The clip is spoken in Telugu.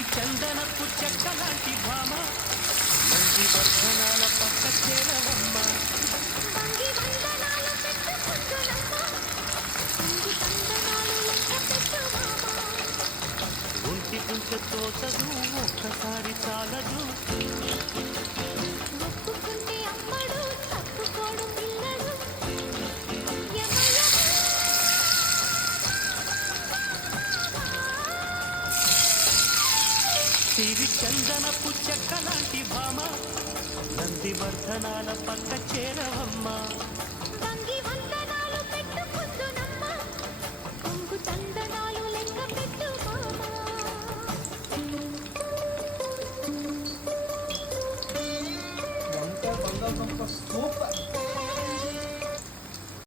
సిరి చందనపు చెక్క లాంటి భామ నంది వర్ధనాల పక్క చేరవమ్మ ఒంటి పుంచె తోచదు ఒక్కసారి చాలదు సిరి చందనపు చెక్క లాంటి భామ నంది వర్ధనాల పక్క చేరవమ్మ బంగాళదుంప సూప్